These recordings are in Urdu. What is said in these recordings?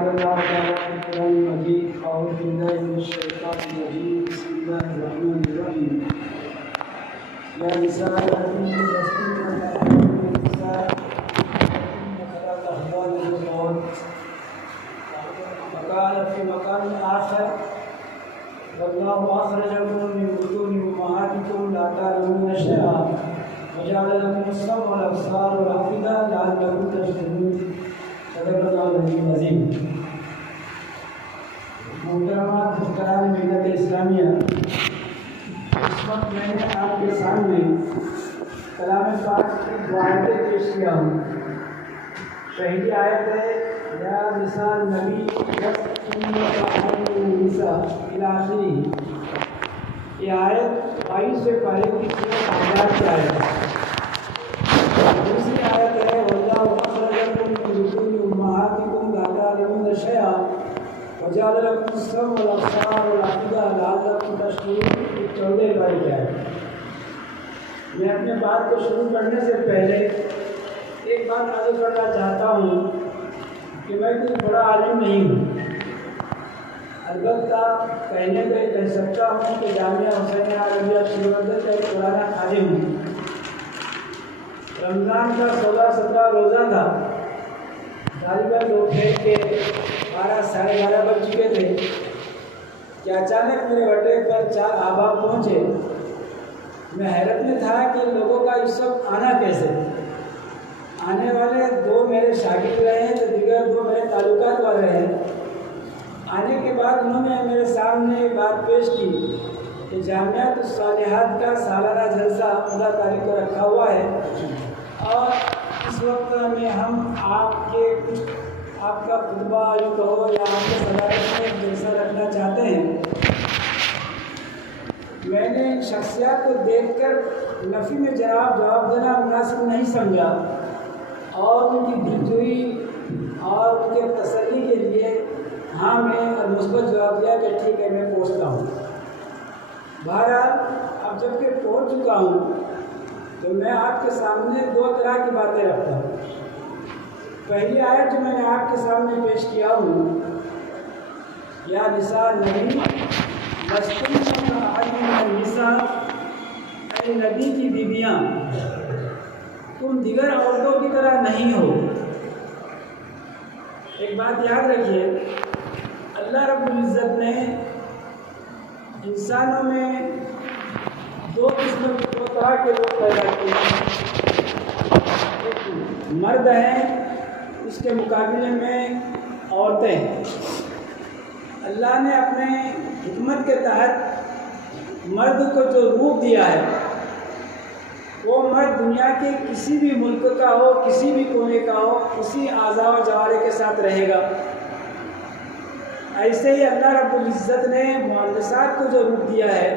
قال الله تعالى في القرآن المجيد أعوذ بالله من الشيطان الرجيم بسم الله الرحمن الرحيم يا نساء النبي لستن كأحد من النساء فلا تخضعن بالقول وقال في مقام آخر والله أخرجكم من بطون أمهاتكم لا تعلمون شيئا وجعل لكم السمع والأبصار والأفئدة لعلكم تشكرون صدق اللہ العظیم۔ محترمات حکام ملت اسلامیہ، اس وقت میں نے آپ کے سامنے کلام پاک کی دو آیتیں پیش کیا ہوں۔ پہلی آیت ہے یا نساء النبی النساء الی آخری۔ یہ آیت 22 سے پارے کی سورۃ احزاب کی آیت ہے۔ دوسری آیت ہے واللہ اخرجکم من بطون امہاتکم لا تعلمون شیئا وجعل لکم السمع والابصار والافئدہ لعلکم تشکرون۔ 14 بار کی آیت۔ میں اپنے بات کو شروع کرنے سے پہلے ایک بات واضح کرنا چاہتا ہوں کہ میں کوئی بڑا عالم نہیں ہوں، البتہ کہنے پہ کہہ سکتا ہوں کہ جامعہ حسینیہ عربیہ شریعت کا ایک پرانا خادم ہوں۔ رمضان کا 16-17 روزہ تھا، غالباً لوگ کھیل کے 12 ساڑھے 12 بج چکے تھے کہ اچانک میرے وٹے پر 4 احباب پہنچے۔ میں حیرت میں تھا کہ لوگوں کا اس وقت آنا کیسے۔ آنے والے 2 میرے شاگرد رہے ہیں تو دیگر 2 میرے تعلقات والے ہیں۔ آنے کے بعد انہوں نے میرے سامنے بات پیش کی کہ جامعۃ الصالحات کا سالانہ جلسہ اللہ تعالیٰ کو رکھا ہوا ہے اور اس وقت میں ہم آپ کا خطبہ یوں کہو یا آپ کے صدارت میں جلسہ رکھنا چاہتے ہیں۔ میں نے ان شخصیات کو دیکھ کر نفی میں جواب دینا مناسب نہیں سمجھا اور ان کی دلجوئی اور ان کے تسلی کے لیے ہاں میں اور مثبت جواب دیا کہ ٹھیک ہے میں پہنچتا ہوں۔ بہرحال اب جب کہ پہنچ چکا ہوں تو میں آپ کے سامنے 2 طرح کی باتیں رکھتا ہوں۔ پہلی آیت جو میں نے آپ کے سامنے پیش کیا ہوں یا نساء النبی لستن کأحد من النساء، اے نبی کی بیویاں تم دیگر عورتوں کی طرح نہیں ہو۔ ایک بات یاد رکھیے، اللہ رب العزت نے انسانوں میں 2 طرح کے لوگ پیدا کیے ہیں۔ ایک مرد ہیں، اس کے مقابلے میں عورتیں ہیں۔ اللہ نے اپنے حکمت کے تحت مرد کو جو روپ دیا ہے وہ مرد دنیا کے کسی بھی ملک کا ہو، کسی بھی کونے کا ہو، اسی اعضاء و جوارح کے ساتھ رہے گا۔ ایسے ہی اللہ رب العزت نے مؤنثات کو جو روپ دیا ہے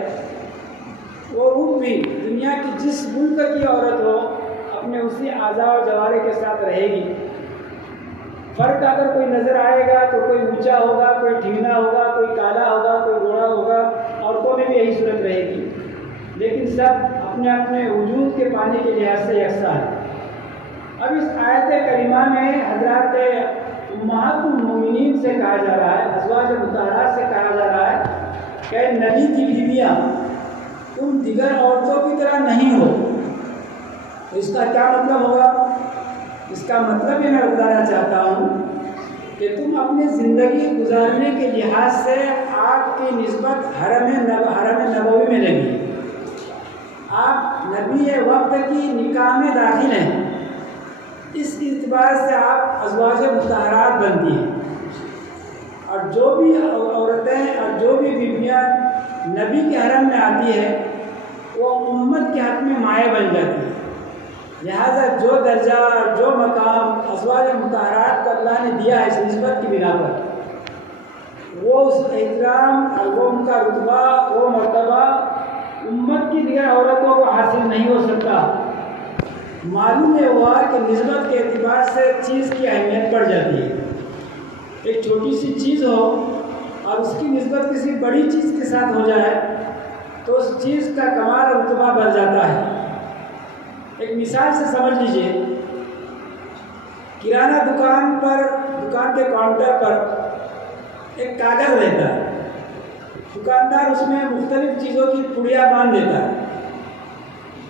وہ روپ بھی دنیا کی جس ملک کی عورت ہو اپنے اسی اعضاء و جوارح کے ساتھ رہے گی۔ فرق اگر کوئی نظر آئے گا تو کوئی اونچا ہوگا، کوئی ٹھینا ہوگا، کوئی کالا ہوگا، کوئی گوڑا ہوگا، عورتوں میں بھی یہی صورت رہے گی، لیکن سب اپنے اپنے وجود کے پانے کے لحاظ سے یکساں ہے۔ اب اس آیت کریمہ میں حضرات امہات المومنین سے کہا جا رہا ہے، ازواج مطہرات سے کہا جا رہا ہے کہ نبی کی بیویاں تم دیگر عورتوں کی طرح نہیں ہو۔ تو اس کا کیا مطلب ہوگا؟ اس کا مطلب یہ میں بتانا چاہتا ہوں کہ تم اپنی زندگی گزارنے کے لحاظ سے آپ کی نسبت حرم نبوی میں لگی۔ آپ نبی وقت کی نکاح میں داخل ہیں، اس اعتبار سے آپ ازواج مطہرات بنتی ہیں، اور جو بھی عورتیں اور جو بھی بیویاں نبی کے حرم میں آتی ہے وہ امت کے حق میں مائع بن جاتی ہے۔ لہٰذا جو درجہ اور جو مقام ازواج مطہرات کو اللہ نے دیا ہے اس نسبت کی بنا پر، وہ اس احترام اور وہ ان کا رتبہ، وہ مرتبہ امت کی دیگر عورتوں کو حاصل نہیں ہو سکتا۔ معلوم یہ ہوا کہ نسبت کے اعتبار سے چیز کی اہمیت بڑھ جاتی ہے۔ ایک چھوٹی سی چیز ہو اور اس کی نسبت کسی بڑی چیز کے ساتھ ہو جائے تو اس چیز کا کمال اور رتبہ بڑھ جاتا ہے۔ ایک مثال سے سمجھ لیجئے، کرانہ دکان دکان کے کاؤنٹر پر ایک کاغذ رہتا ہے، دکاندار اس میں مختلف چیزوں کی پڑیاں باندھ دیتا ہے.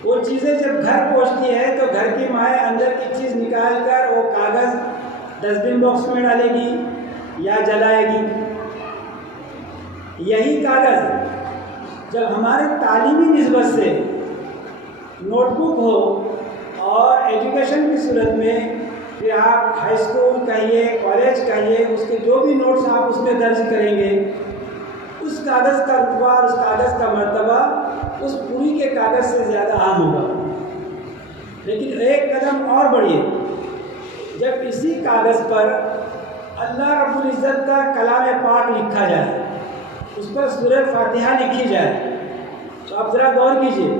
وہ چیزیں جب گھر پہنچتی ہے تو گھر کی مائیں اندر کی چیز نکال کر وہ کاغذ ڈسٹ بن باکس میں ڈالے گی یا جلائے گی. یہی کاغذ جب ہمارے تعلیمی نسبت سے نوٹ بک ہو اور ایجوکیشن کی صورت میں پھر آپ ہائی اسکول کہیے، کالج کہیے، اس کے جو بھی نوٹس آپ اس میں درج کریں گے، اس کاغذ کا رتبہ اور اس کاغذ کا مرتبہ اس پوری کے کاغذ سے زیادہ عام ہوگا. لیکن ایک قدم اور بڑھیے، جب اسی کاغذ پر اللہ رب العزت کا کلام پاک لکھا جائے، اس پر سورہ فاتحہ لکھی جائے، تو آپ ذرا غور کیجیے.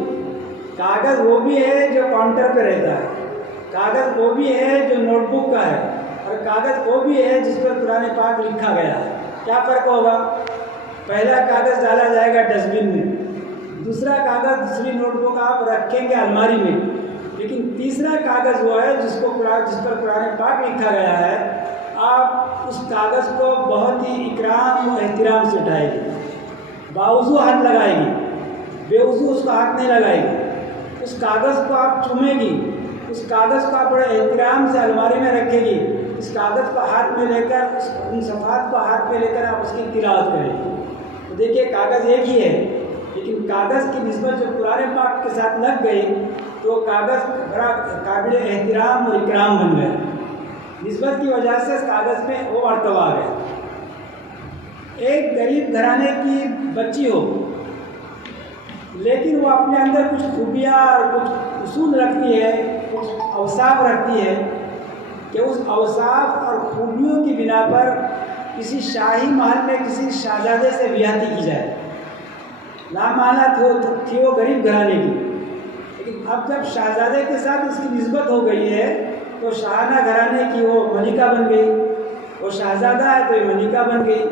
کاغذ وہ بھی ہے جو کاؤنٹر پہ رہتا ہے، کاغذ وہ بھی ہے جو نوٹ بک کا ہے، اور کاغذ وہ بھی ہے جس پر قرآن پاک لکھا گیا ہے. کیا فرق ہوگا؟ پہلا کاغذ ڈالا جائے گا ڈسٹ بن میں، دوسرا کاغذ دوسری نوٹ بک آپ رکھیں گے الماری میں، لیکن تیسرا کاغذ وہ ہے جس پر قرآن پاک لکھا گیا ہے. آپ اس کاغذ کو بہت ہی اکرام و احترام سے اٹھائیں گے، باوضو ہاتھ لگائے گی، بے وضو اس کو ہاتھ نہیں لگائے گی. اس کاغذ کو آپ چومیں گی، اس کاغذ کو آپ بڑے احترام سے الماری میں رکھے گی، اس کاغذ کو ہاتھ میں لے کر ان صفحات کو ہاتھ میں لے کر آپ اس کی تلاوت کریں گے. تو دیکھیے کاغذ ایک ہی ہے، لیکن کاغذ کی نسبت جو قرآن پاک کے ساتھ لگ گئی تو وہ کاغذ بڑا قابل احترام اور اکرام بن گیا. نسبت کی وجہ سے اس کاغذ میں وہ مرتبہ آ گیا. ایک غریب گھرانے کی بچی ہو، لیکن وہ اپنے اندر کچھ خوبیاں اور کچھ اصول رکھتی ہے، کچھ اوصاف رکھتی ہے کہ اس اوصاف اور خوبیوں کی بنا پر کسی شاہی محل میں کسی شہزادے سے بیعتی کی جائے. لامحالہ تھی وہ غریب گھرانے کی، لیکن اب جب شہزادے کے ساتھ اس کی نسبت ہو گئی ہے تو شاہانہ گھرانے کی وہ ملکہ بن گئی. وہ شہزادہ ہے تو یہ ملکہ بن گئی،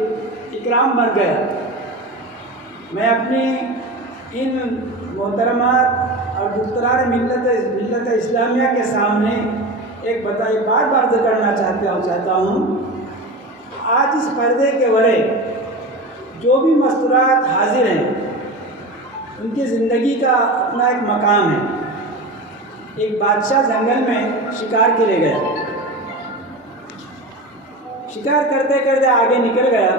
اکرام بن گیا. میں اپنی ان محترمات اور دختران ملت اسلامیہ کے سامنے ایک بات کرنا چاہتا ہوں. آج اس پردے کے ورے جو بھی مستورات حاضر ہیں، ان کی زندگی کا اپنا ایک مقام ہے. ایک بادشاہ جنگل میں شکار کے لیے گیا، شکار کرتے کرتے آگے نکل گیا.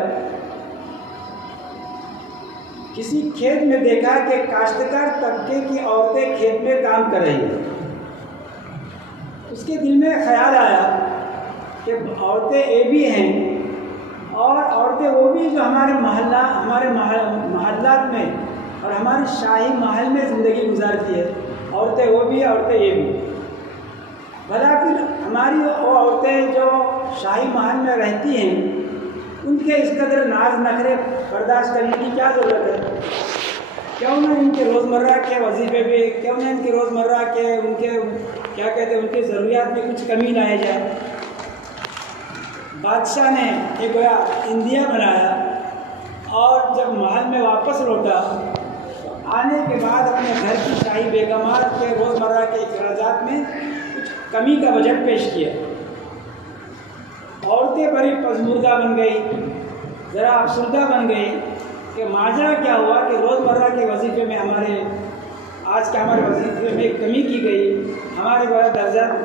کسی کھیت میں دیکھا کہ کاشتکار طبقے کی عورتیں کھیت میں کام کر رہی ہیں. اس کے دل میں خیال آیا کہ عورتیں یہ بھی ہیں، اور عورتیں وہ بھی جو ہمارے محلات میں اور ہمارے شاہی محل میں زندگی گزارتی ہے. عورتیں وہ بھی، عورتیں یہ بھی. بھلا پھر ہماری وہ عورتیں جو شاہی محل میں رہتی ہیں، ان کے اس قدر ناز نخرے برداشت کرنے کی کیا ضرورت ہے؟ کیوں نہ ان کے روزمرہ کے وظیفے بھی، کیوں نہ ان کے روزمرہ کے ان کے کیا کہتے ہیں ان کی ضروریات میں کچھ کمی لائے جائے. بادشاہ نے ایک اندیا بنایا، اور جب محل میں واپس لوٹا تو آنے کے بعد اپنے گھر کی شاہی بیگمات کے روزمرہ کے اخراجات میں کچھ کمی کا بجٹ پیش کیا. عورتیں بڑی پژمردہ بن گئی، ذرا افسردہ بن گئی کہ ماجرا کیا ہوا کہ روزمرہ کے وظیفے میں ہمارے وظیفے میں کمی کی گئی، ہمارے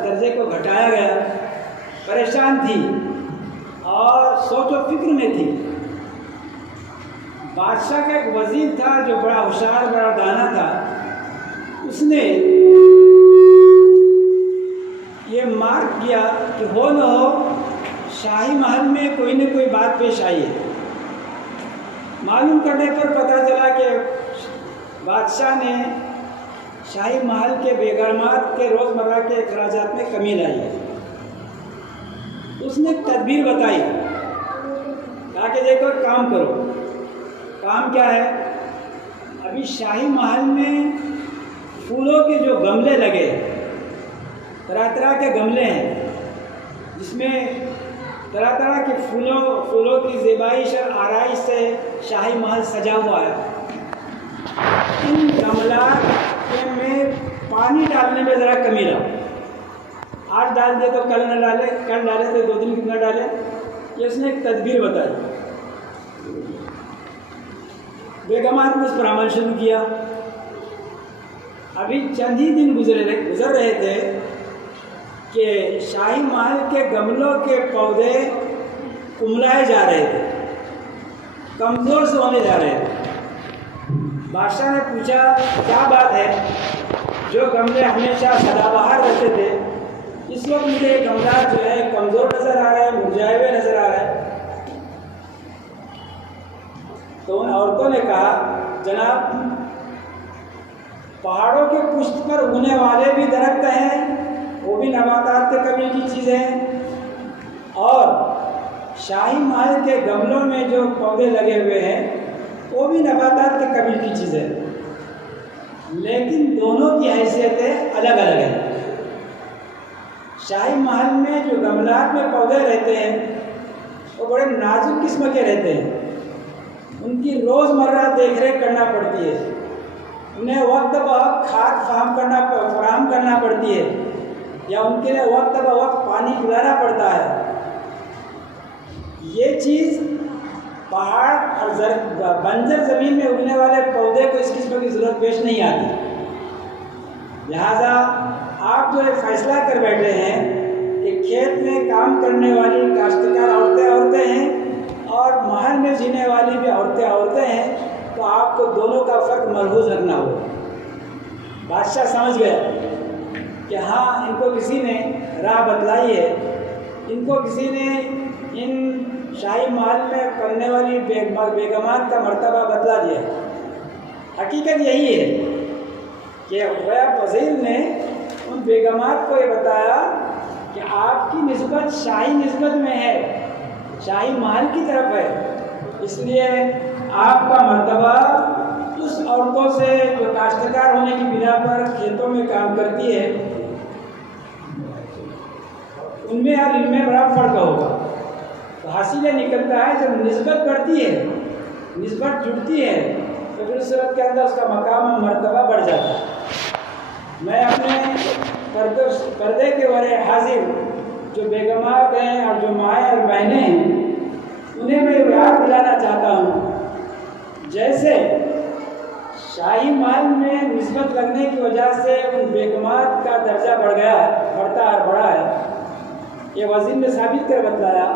درجے کو گھٹایا گیا. پریشان تھی اور سوچ و فکر میں تھی. بادشاہ کا ایک وزیر تھا جو بڑا ہوشیار، بڑا دانا تھا. اس نے یہ مارک کیا کہ ہو نہ ہو شاہی محل میں کوئی نہ کوئی بات پیش آئی ہے. معلوم کرنے پر پتہ چلا کہ بادشاہ نے شاہی محل کے بیگمات کے روزمرہ کے اخراجات میں کمی لائی ہے. اس نے تدبیر بتائی، کہا کہ دیکھو کام کرو. کام کیا ہے؟ ابھی شاہی محل میں پھولوں کے جو گملے لگے، طرح طرح کے گملے ہیں جس میں طرح طرح کے پھولوں کی زیبائش اور آرائش سے شاہی محل سجا ہوا ہے. ان گملات میں پانی ڈالنے میں ذرا کمی لاؤ. آج ڈال دے تو کل نہ ڈالے، کل ڈالے تو 2 دن نہ ڈالے. کہ اس نے ایک تدبیر بتائی۔ بیگمات نے اس پر عمل شروع کیا۔ ابھی چند ہی دن گزر رہے تھے کہ شاہی محل کے گملوں کے پودے کملائے جا رہے تھے، کمزور سے ہونے جا رہے تھے۔ بادشاہ نے پوچھا کیا بات ہے، جو گملے ہمیشہ سدا بہار رہتے تھے اس وقت مجھے یہ گملہ جو ہے کمزور نظر آ رہا ہے، مرجھائے ہوئے نظر آ رہا ہے۔ تو ان عورتوں نے کہا جناب پہاڑوں کے پشت پر اگنے والے بھی درخت ہیں، وہ بھی نباتات کے قبیل کی چیزیں ہیں، اور شاہی محل کے گملوں میں جو پودے لگے ہوئے ہیں وہ بھی نباتات کے قبیل کی چیزیں ہیں، لیکن دونوں کی حیثیتیں الگ الگ ہیں۔ شاہی محل میں جو گملات میں پودے رہتے ہیں وہ بڑے نازک قسم کے رہتے ہیں، ان کی روزمرہ دیکھ ریکھ کرنا پڑتی ہے، انہیں وقت بوقت کھاد فراہم کرنا پڑتی ہے، یا ان کے لیے وقت بوقت پانی پلانا پڑتا ہے۔ یہ چیز پہاڑ اور بنجر زمین میں اگنے والے پودے کو اس قسم کی ضرورت پیش نہیں آتی۔ لہذا آپ جو یہ فیصلہ کر بیٹھے ہیں کہ کھیت میں کام کرنے والی کاشتکار عورتیں ہیں اور محل میں جینے والی بھی عورتیں ہیں، تو آپ کو دونوں کا فرق ملحوظ رکھنا ہوگا۔ بادشاہ سمجھ گیا کہ ہاں ان کو کسی نے راہ بتلائی ہے، ان کو کسی نے ان شاہی محل میں پلنے والی بیگمات کا مرتبہ بتلا دیا۔ حقیقت یہی ہے کہ غیب وزیر نے ان بیگمات کو یہ بتایا کہ آپ کی نسبت شاہی نسبت میں ہے، شاہی محل کی طرف ہے، اس لیے آپ کا مرتبہ اس عورتوں سے جو کاشتکار ہونے کی بنا پر کھیتوں میں کام کرتی ہے ان میں اور ان میں بڑا فرق ہوگا۔ تو حاصل یہ نکلتا ہے جب نسبت بڑھتی ہے، نسبت جڑتی ہے، تو پھر اس صورت کے اندر اس کا مقام اور مرتبہ بڑھ جاتا ہے۔ میں اپنے پردے کے ورے حاضر جو بیگمات ہیں اور جو مائیں اور بہنیں ہیں انہیں میں یاد دلانا چاہتا ہوں، جیسے شاہی محل میں نسبت لگنے کی وجہ سے ان بیگمات کا درجہ بڑھتا اور بڑھا ہے، یہ وزیر نے ثابت کر بتلایا۔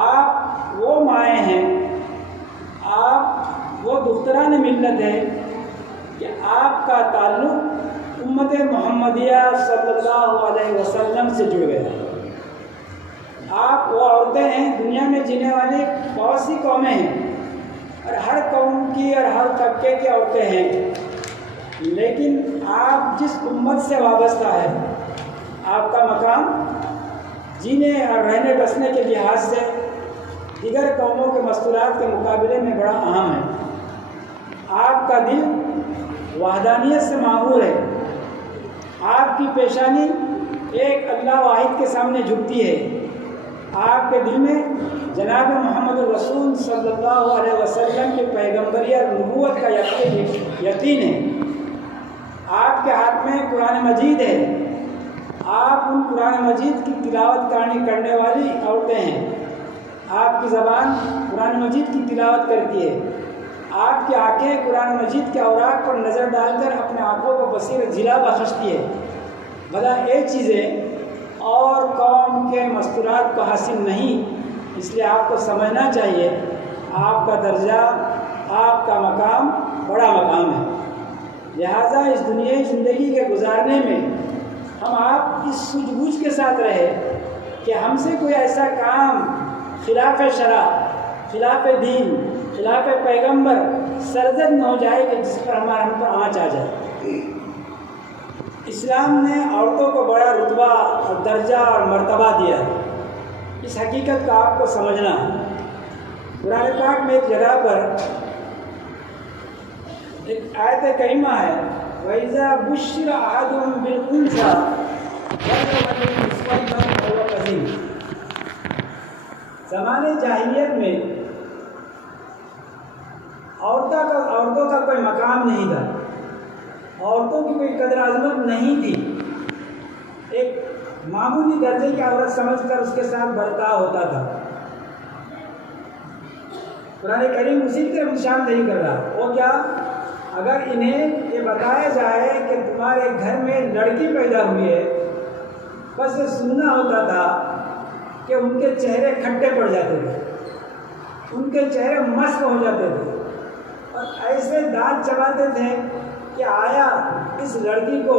آپ وہ مائیں ہیں، آپ وہ دختران ملت ہیں کہ آپ کا تعلق امت محمدیہ صلی اللہ علیہ وسلم سے جڑ گیا ہے۔ آپ وہ عورتیں ہیں، دنیا میں جینے والی بہت سی قومیں ہیں اور ہر قوم کی اور ہر طبقے کی عورتیں ہیں، لیکن آپ جس امت سے وابستہ ہے آپ کا مقام جینے اور رہنے بسنے کے لحاظ سے دیگر قوموں کے مستورات کے مقابلے میں بڑا اہم ہے۔ آپ کا دل وحدانیت سے معمور ہے، آپ کی پیشانی ایک اللہ واحد کے سامنے جھکتی ہے، آپ کے دل میں جناب محمد رسول صلی اللہ علیہ وسلم کے پیغمبری اور نبوت کا یقین ہے، آپ کے ہاتھ میں قرآن مجید ہے، آپ ان قرآن مجید کی تلاوت کرنے والی عورتیں ہیں، آپ کی زبان قرآن مجید کی تلاوت کرتی ہے، آپ کی آنکھیں قرآن مجید کے اوراق پر نظر ڈال کر اپنے آنکھوں کو بصیرت جلا بخشتی ہے۔ بھلا یہ چیزیں اور قوم کے مستورات کو حاصل نہیں، اس لیے آپ کو سمجھنا چاہیے آپ کا درجہ، آپ کا مقام بڑا مقام ہے۔ لہٰذا اس دنیائی زندگی کے گزارنے میں ہم آپ اس سوجھ بوجھ کے ساتھ رہے کہ ہم سے کوئی ایسا کام خلاف شرع، خلاف دین، خلاف پیغمبر سرزد نہ ہو جائے کہ جس پر ہم پر آنچ آ جائے۔ اسلام نے عورتوں کو بڑا رتبہ اور درجہ اور مرتبہ دیا ہے، اس حقیقت کا آپ کو سمجھنا ہے۔ قرآن پاک میں ایک جگہ پر ایک آیت کریمہ ہے، وَإِذَا بُشِّرَ أَحَدُهُم بِالْأُنثَىٰ ظَلَّ وَجْهُهُ مُسْوَدًّا وَهُوَ كَظِيمٌ۔ زمانے جاہلیت میں عورتوں کا کوئی مقام نہیں تھا، عورتوں کی کوئی قدر عظمت نہیں تھی، ایک معمولی درجے کی عورت سمجھ کر اس کے ساتھ برتاؤ ہوتا تھا۔ قرآن کریم اسی کی طرف نشاندہی کر رہا. وہ کیا؟ اگر انہیں یہ بتایا جائے کہ تمہارے گھر میں لڑکی پیدا ہوئی ہے، بس یہ سننا ہوتا تھا کہ ان کے چہرے کھٹے پڑ جاتے تھے، ان کے چہرے مست ہو جاتے تھے اور ایسے دانت چباتے تھے کہ آیا اس لڑکی کو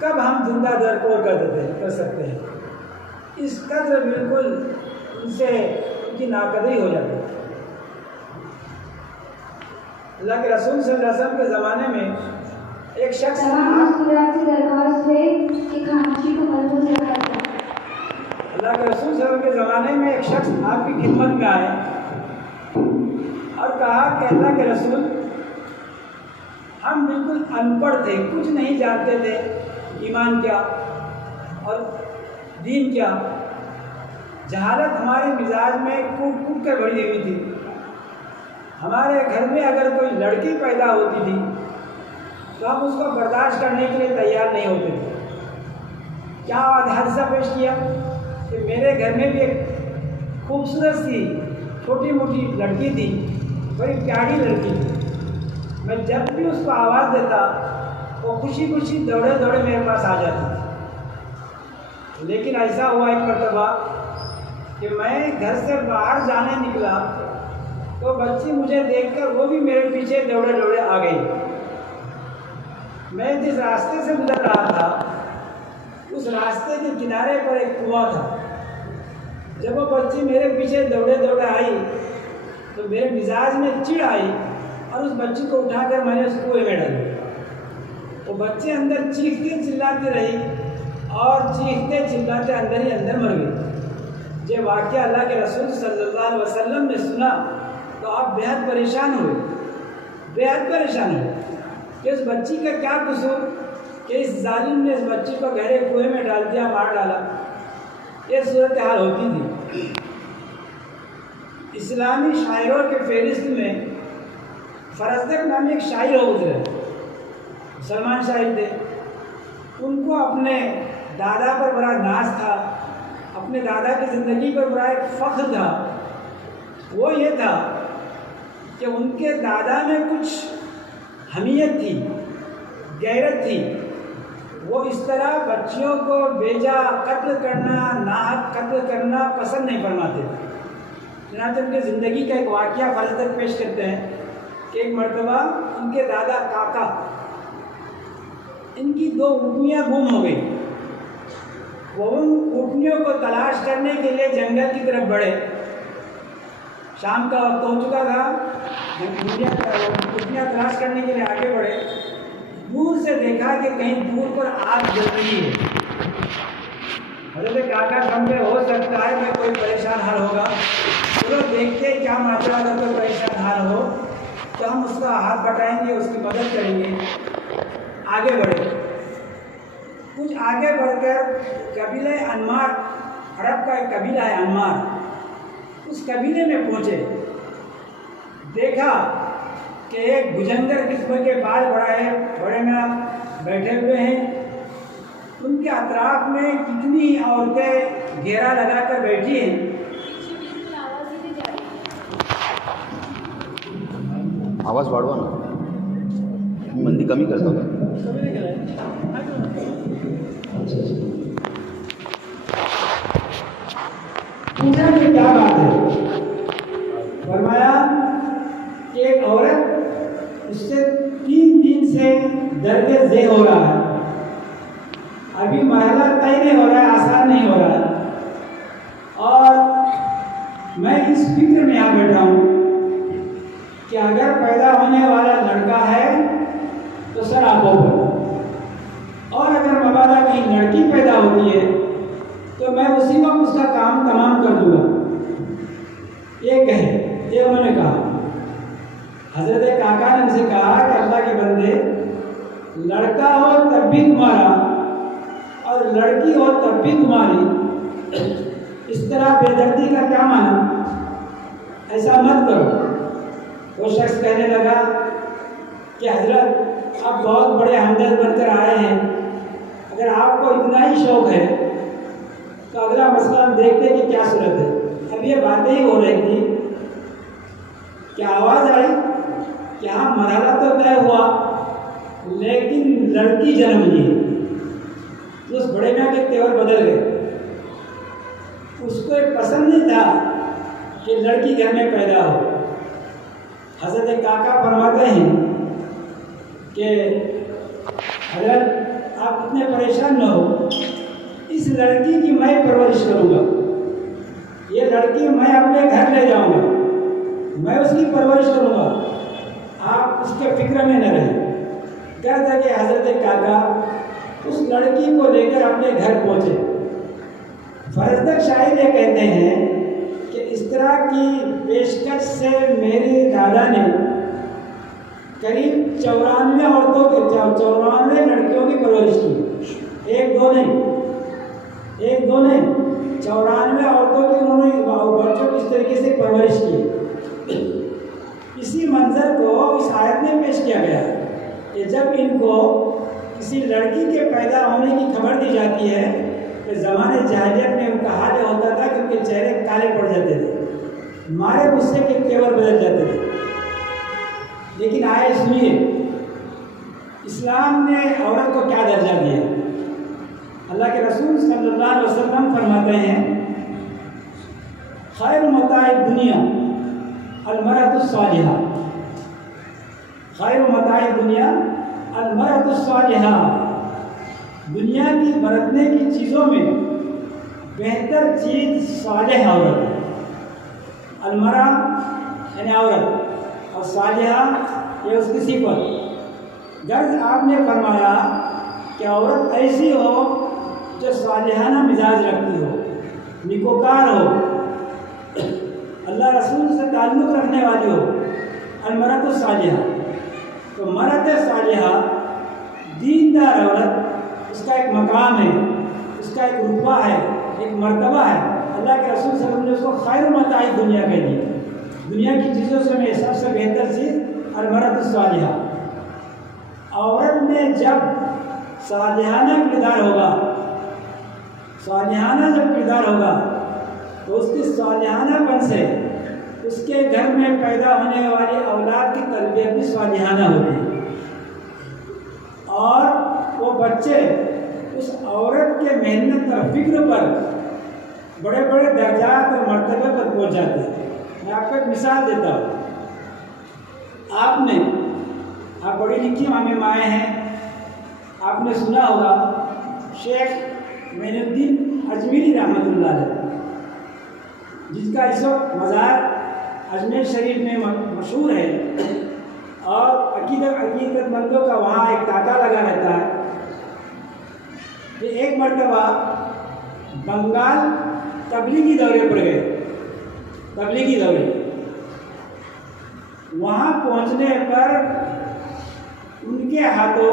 کب ہم زندہ درکور کر سکتے ہیں. اس قدر بالکل ان سے ان کی ناقدری ہو جاتی ہے. اللہ کے رسول صلی اللہ علیہ وسلم کے زمانے میں ایک شخص اللہ کے رسول صلی اللہ علیہ وسلم کے زمانے میں ایک شخص آپ کی خدمت میں آئے اور کہا کہ اللہ کے رسول، ہم بالکل ان پڑھ تھے، کچھ نہیں جانتے تھے ایمان کیا اور دین کیا. جہالت ہمارے مزاج میں کوٹ کوٹ کر بڑھی ہوئی تھی. ہمارے گھر میں اگر کوئی لڑکی پیدا ہوتی تھی تو ہم اس کو برداشت کرنے کے لیے تیار نہیں ہوتے تھے. کیا حادثہ پیش کیا کہ میرے گھر میں بھی ایک خوبصورت سی چھوٹی موٹی لڑکی تھی، بڑی پیاری لڑکی تھی. میں جب بھی اس کو آواز دیتا وہ خوشی خوشی دوڑے دوڑے میرے پاس آ جاتی تھی. لیکن ایسا ہوا ایک مرتبہ کہ میں گھر سے باہر جانے نکلا تو بچی مجھے دیکھ کر وہ بھی میرے پیچھے دوڑے دوڑے آ گئی. میں جس راستے سے گزر رہا تھا اس راستے کے کنارے پر ایک کنواں تھا. جب وہ بچی میرے پیچھے دوڑے دوڑے آئی تو میرے مزاج میں چڑ آئی اور اس بچی کو اٹھا کر میں نے اس کنویں میں ڈال دیا. وہ بچے اندر چیختے چلاتے رہی اور چیختے چلاتے اندر ہی اندر مر گئی. یہ واقعہ اللہ کے رسول صلی اللہ علیہ وسلم نے سنا تو آپ بےحد پریشان ہوئے، بےحد پریشان ہوئے کہ اس بچی کا کیا قصور کہ اس ظالم نے اس بچی کو گہرے کنویں میں ڈال دیا، مار ڈالا. یہ صورتحال ہوتی تھی. اسلامی شاعروں کے فہرست میں فرزدق نامی ایک شاعر ہو گزرے، مسلمان شاعر تھے. ان کو اپنے دادا پر بڑا ناز تھا، اپنے دادا کی زندگی پر بڑا ایک فخر تھا. وہ یہ تھا کہ ان کے دادا میں کچھ حمیت تھی، غیرت تھی. وہ اس طرح بچیوں کو بیجا قتل کرنا، ناحق قتل کرنا پسند نہیں فرماتے تھے. چنانچہ ان کی زندگی کا ایک واقعہ فرزدق پیش کرتے ہیں کہ ایک مرتبہ ان کے دادا کاکا، ان کی 2 اونٹنیاں گم ہو گئی. وہ ان اونٹنیوں کو تلاش کرنے کے لیے جنگل کی طرف بڑھے. شام کا وقت ہو چکا تھا. اونٹنیاں تلاش کرنے کے لیے آگے بڑھے. دور سے دیکھا کہ کہیں دور پر آگ جل رہی ہے. حضرت کاکا سمجھے ہو سکتا ہے کہ کوئی پریشان حال ہوگا، چلو دیکھتے کیا ماجرا. اگر کوئی پریشان حال ہو تو ہم اس کا ہاتھ بٹائیں گے، اس کی مدد کریں گے. آگے بڑھے. کچھ آگے بڑھ کر قبیلہ انمار، عرب کا ایک قبیلہ ہے انمار، اس قبیلے میں پہنچے. دیکھا کہ ایک بھجنگر قسم کے بال بڑے میں بیٹھے ہوئے ہیں. ان کے اطراف میں کتنی عورتیں گھیرا لگا کر بیٹھی ہیں. آواز بڑھوا نا، مندی کمی کرتا ہوں. پوچھا کہ کیا بات ہے؟ فرمایا کہ ایک عورت اس سے 3 دن سے درد ذہ ہو رہا ہے. ابھی مرحلہ طے نہیں ہو رہا ہے، آسان نہیں ہو رہا ہے. اور میں اس فکر میں یہاں بیٹھا ہوں کہ اگر پیدا ہونے والا لڑکا ہے تو سر آنکھوں پر، اور اگر مبادا کہیں لڑکی پیدا ہوتی ہے تو میں اسی وقت اس کا کام تمام کر دوں گا. یہ کہے، یہ انہوں نے کہا. حضرت کاکا نے ان سے کہا کہ اللہ کے بندے، لڑکا ہو تب بھی تمہارا اور لڑکی ہو تب بھی تمہاری، اس طرح بے دردی کا کیا معنی؟ ایسا مت کرو. وہ شخص کہنے لگا کہ حضرت آپ بہت بڑے ہمدرد بن کر آئے ہیں، اگر آپ کو اتنا ہی شوق ہے تو اگلا مسئلہ ہم دیکھتے ہیں کہ کیا صورت ہے. اب یہ باتیں ہی ہو رہی تھی کہ آواز آئی کہ ہاں مرحلہ تو طے ہوا لیکن لڑکی جنم لی. تو اس بڑے میاں کے تیور بدل گئے. اس کو ایک پسند نہیں تھا کہ لڑکی گھر میں پیدا ہو. حضرت کاکا فرماتے ہیں کہ حضرت آپ اتنے پریشان نہ ہو، اس لڑکی کی میں پرورش کروں گا. یہ لڑکی میں اپنے گھر لے جاؤں گا، میں اس کی پرورش کروں گا، آپ اس کے فکر میں نہ رہیں. کہتا کہ حضرت کاکا اس لڑکی کو لے کر اپنے گھر پہنچے. فرزدق شاعر یہ کہتے ہیں کہ اس طرح کی پیشکش سے میرے دادا نے قریب 94 عورتوں کے 94 لڑکیوں کی پرورش کی. ایک دو نہیں 94 عورتوں کی انہوں نے بچوں کی اس طریقے سے پرورش کی. اسی منظر کو اس آیت میں پیش کیا گیا کہ جب ان کو کسی لڑکی کے پیدا ہونے کی خبر دی جاتی ہے کہ زمانے جاہلیت میں ان کا حال یہ ہوتا تھا کہ ان کے چہرے کالے پڑ جاتے تھے، مارے غصے کے تیور بدل جاتے تھے. لیکن آئے سنیے اسلام نے عورت کو کیا درجہ دیا. اللہ کے رسول صلی اللہ علیہ وسلم فرماتے ہیں خیر متاع دنیا المرأۃ الصالحہ. خیر متاع دنیا المرأۃ الصالحہ. دنیا کی برتنے کی چیزوں میں بہتر چیز صالح عورت ہے. المرأہ یعنی عورت اور صالحہ یہ اس کی صفت. غرض آپ نے فرمایا کہ عورت ایسی ہو جو صالحانہ مزاج رکھتی ہو، نیکوکار ہو، اللہ رسول سے تعلق رکھنے والی ہو. المرأۃ الصالحہ. تو مرد صالحہ دیندار عورت، اس کا ایک مقام ہے، اس کا ایک رتبہ ہے، ایک مرتبہ ہے. اللہ کے رسول صلی اللہ علیہ وسلم نے اس کو خیر متاع دنیا کہہ دی. دنیا کی چیزوں سے میں سب سے بہتر چیز المرأۃ الصالحہ. عورت میں جب صالحانہ کردار ہوگا، صالحانہ جب کردار ہوگا تو اس کی صالحانہ پن سے اس کے گھر میں پیدا ہونے والی اولاد کی تربیت بھی صالحانہ ہوتی ہے. اور وہ بچے اس عورت کے محنت اور فکر پر بڑے بڑے درجات اور مرتبے پر پہنچ جاتے ہیں. میں آپ کو ایک مثال دیتا ہوں. آپ پڑھی لکھی مامی مائیں ہیں، آپ نے سنا ہوگا شیخ معین الدین اجمیری رحمۃ اللہ علیہ، جس کا اس وقت مزار اجمیر شریف میں مشہور ہے، اور عقیدت مندوں کا وہاں ایک تاتا لگا رہتا ہے. ایک مرتبہ بنگال تبلیغی دورے پر گئے. تبلیغی دورے وہاں پہنچنے پر ان کے ہاتھوں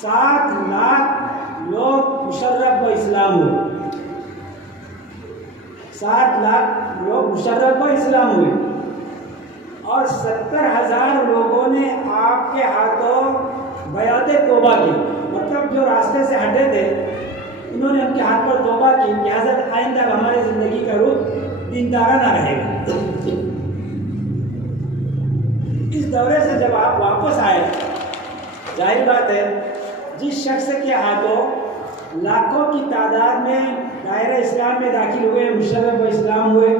7 لاکھ لوگ مشرف و اسلام ہوئے. 7 لاکھ لوگ مشرف و اسلام ہوئے اور 70,000 لوگوں نے آپ کے ہاتھوں بیعت توبہ کی. مطلب جو راستے سے ہٹے تھے انہوں نے ان کے ہاتھ پر توبہ کی کہ حضرت آئندہ ہماری زندگی کا رخ دیندارانہ رہے گا. اس دورے سے جب آپ واپس آئے، ظاہر بات ہے جس شخص کے ہاتھوں لاکھوں کی تعداد میں دائرہ اسلام میں داخل ہوئے، مشرف و اسلام ہوئے،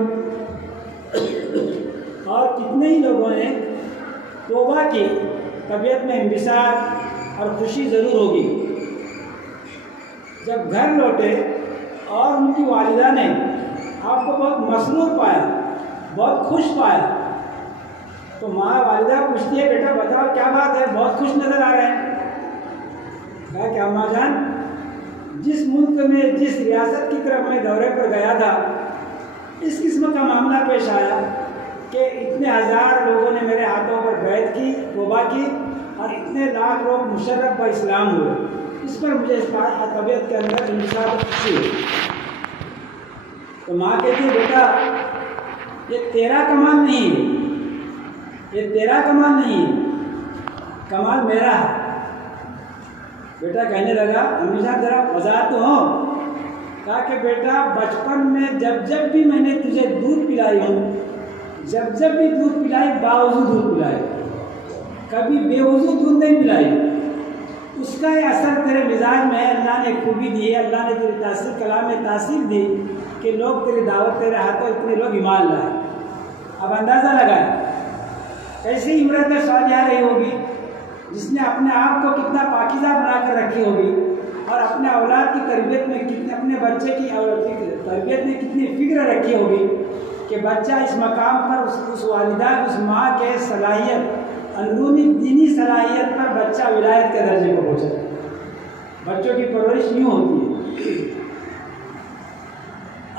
اور کتنے ہی لوگوں نے توبہ کی، طبیعت میں انبساط اور خوشی ضرور ہوگی. جب گھر لوٹے اور ان کی والدہ نے آپ کو بہت مسرور پایا، بہت خوش پایا، تو ماں والدہ پوچھتی ہے بیٹا بتاؤ کیا بات ہے، بہت خوش نظر آ رہے ہیں. کہا کہ اماں جان، جس ملک میں جس ریاست کی طرف میں دورے پر گیا تھا اس قسم کا معاملہ پیش آیا کہ اتنے ہزار لوگوں نے میرے ہاتھوں پر بیعت کی، توبہ کی، اور اتنے لاکھ لوگ مشرف و اسلام ہوئے. اس پر مجھے اس بات طبیعت کے اندر انبساط خوشی ہوئی. تو ماں کہتی ہے بیٹا یہ تیرا کمال نہیں ہے، یہ تیرا کمال نہیں ہے، کمال میرا ہے. بیٹا کہنے لگا امی جان ذرا وضاحت تو ہو. کہا کہ بیٹا بچپن میں جب بھی میں نے تجھے دودھ پلائی ہوں، جب بھی دودھ پلائی باوضو دودھ پلائی، کبھی بے وضو دودھ نہیں پلائی۔ اس کا یہ اثر تیرے مزاج میں ہے، اللہ نے خوبی دی ہے، اللہ نے تیری تاثیر، کلام میں تاثیر دی کہ لوگ تیری دعوت، تیرے ہاتھوں اتنے لوگ ایمان لائے۔ اب اندازہ لگائیں کیسی عمرت صالحہ رہی ہوگی جس نے اپنے آپ کو کتنا پاکیزہ بنا کر رکھی ہوگی، اور اپنے اولاد کی تربیت میں کتنے، اپنے بچے کی تربیت میں کتنی فکر رکھی ہوگی کہ بچہ اس مقام پر اس والدہ، اس ماں کے صلاحیت، اندرونی دینی صلاحیت پر بچہ ولایت کے درجے کو پہنچے۔ بچوں کی پرورش یوں ہوتی ہے۔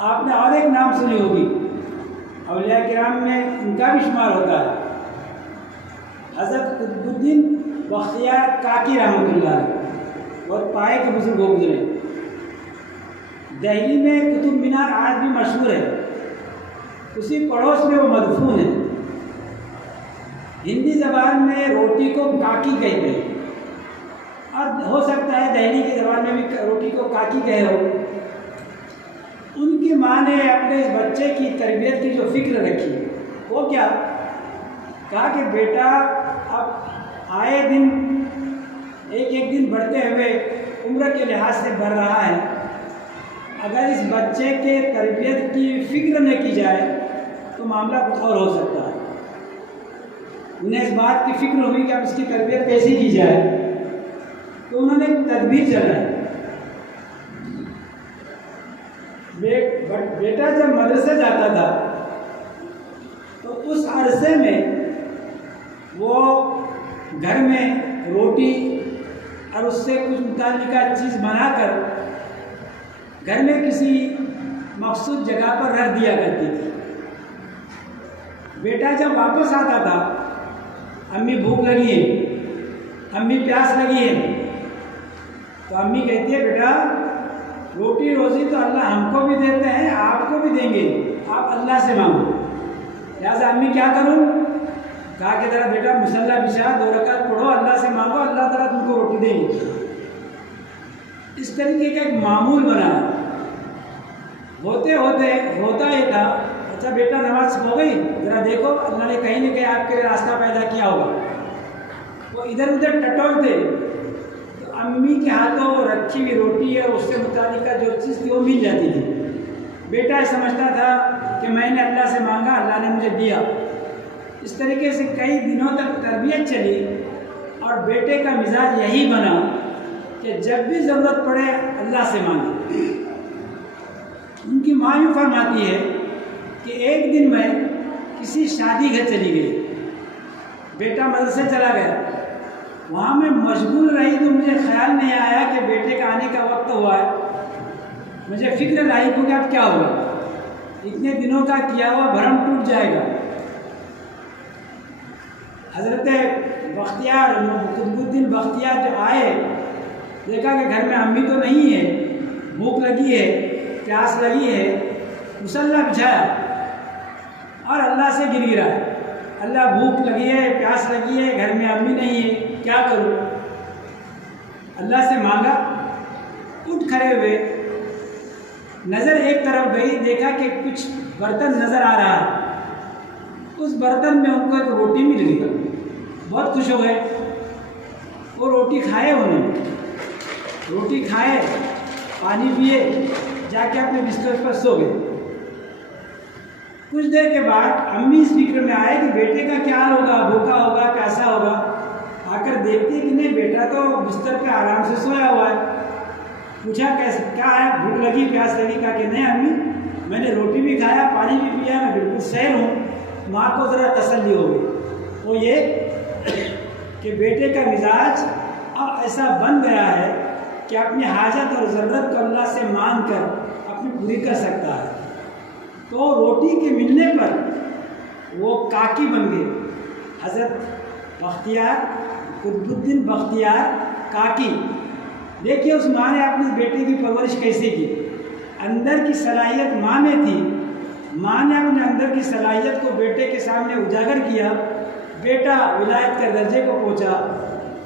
آپ نے اور ایک نام سنی ہوگی، اولیاء کرام میں ان کا بھی شمار ہوتا ہے، حضرت قطب الدین بختیار کاکی رحمۃ اللہ علیہ، بہت پائے کے بزرگ ہو گزرے۔ دہلی میں قطب مینار آج بھی مشہور ہے، اسی پڑوس میں وہ مدفون ہے۔ ہندی زبان میں روٹی کو کاکی کہتے ہیں، اور ہو سکتا ہے دہلی کی زبان میں بھی روٹی کو کاکی کہے ہو۔ ان کی ماں نے اپنے اس بچے کی تربیت کی جو فکر رکھی وہ کیا، کہا کہ بیٹا اب آئے دن ایک دن بڑھتے ہوئے عمر کے لحاظ سے بڑھ رہا ہے، اگر اس بچے کے تربیت کی فکر نہ کی جائے تو معاملہ کچھ اور ہو سکتا ہے۔ انہیں اس بات کی فکر ہوئی کہ اب اس کی تربیت کیسے کی جائے، تو انہوں نے ایک تدبیر چلائی۔ بیٹا جب مدرسے جاتا تھا تو اس عرصے میں وہ گھر میں روٹی اور اس سے کچھ متعلقہ چیز بنا کر گھر میں کسی مخصوص جگہ پر رکھ دیا کرتی تھی۔ بیٹا جب واپس آتا تھا، امی بھوک لگی ہے، امی پیاس لگی ہے، تو امی کہتی ہے بیٹا روٹی روزی تو اللہ ہم کو بھی دیتے ہیں، آپ کو بھی دیں گے، آپ اللہ سے مانگو۔ لہٰذا امی کیا کروں، کہا کہ ذرا بیٹا مصلی بچھا، 2 رکعت پڑھو، اللہ سے مانگو، اللہ تعالیٰ تم کو روٹی دیں گے۔ اس طریقے کا ایک معمول بنا۔ ہوتے ہوتا یہ تھا، اچھا بیٹا نماز ہو گئی، ذرا دیکھو اللہ نے کہیں نہ کہیں آپ کے لیے راستہ پیدا کیا ہوگا۔ وہ ادھر ادھر ٹٹولتے تو امی کے ہاتھوں وہ رکھی ہوئی روٹی ہے، اس سے متعلقہ جو چیز تھی وہ مل جاتی تھی۔ بیٹا سمجھتا تھا کہ میں نے اللہ سے مانگا، اللہ نے مجھے دیا۔ اس طریقے سے کئی دنوں تک تربیت چلی، اور بیٹے کا مزاج یہی بنا کہ جب بھی ضرورت پڑے اللہ سے مانگے۔ ان کی ماں یوں فرماتی ہے کہ ایک دن میں کسی شادی گھر چلی گئی، بیٹا مدرسے چلا گیا، وہاں میں مشغول رہی تو مجھے خیال نہیں آیا کہ بیٹے کا آنے کا وقت ہوا ہے۔ مجھے فکر لاحق ہو کہ اب کیا ہوگا، اتنے دنوں کا کیا ہوا بھرم ٹوٹ جائے گا۔ حضرت بختیار، قطب الدین بختیار جو آئے، دیکھا کہ گھر میں امی تو نہیں ہے، بھوک لگی ہے، پیاس لگی ہے، مصلی بچھایا اور اللہ سے گر گرا ہے، اللہ بھوک لگی ہے، پیاس لگی ہے، گھر میں امی نہیں ہے، کیا کروں؟ اللہ سے مانگا، اٹھ کھڑے ہوئے، نظر ایک طرف گئی، دیکھا کہ کچھ برتن نظر آ رہا ہے، اس برتن میں ان کو ایک روٹی مل گئی، بہت خوش ہو گئے۔ وہ روٹی کھائے، انہوں نے روٹی کھائے، پانی پیے، جا کے اپنے بستر پر سو گئے۔ کچھ دیر کے بعد امی اس فکر میں آئے کہ بیٹے کا کیا حال ہوگا، بھوکا ہوگا، پیاسا ہوگا۔ آ کر دیکھتی کہ نہیں، بیٹا تو بستر پہ آرام سے سویا ہوا ہے۔ پوچھا کیسے، کیا ہے، بھوک لگی، پیاس لگی؟ کہا کہ نہیں امی، میں نے روٹی بھی کھایا، پانی بھی پیا، میں بالکل صحیح ہوں۔ ماں کو ذرا تسلی ہو گئی، وہ یہ کہ بیٹے کا مزاج اب ایسا بن گیا ہے کہ اپنی حاجت اور ضرورت کو اللہ سے مانگ کر اپنی پوری کر سکتا ہے۔ تو روٹی کے ملنے پر وہ کاکی بن گئے، حضرت بختیار، قطب الدین بختیار کاکی۔ دیکھیے اس ماں نے اپنے بیٹے کی پرورش کیسے کی۔ اندر کی صلاحیت ماں میں تھی، ماں نے اپنے اندر کی صلاحیت کو بیٹے کے سامنے اجاگر کیا، بیٹا ولایت کے درجے کو پہنچا۔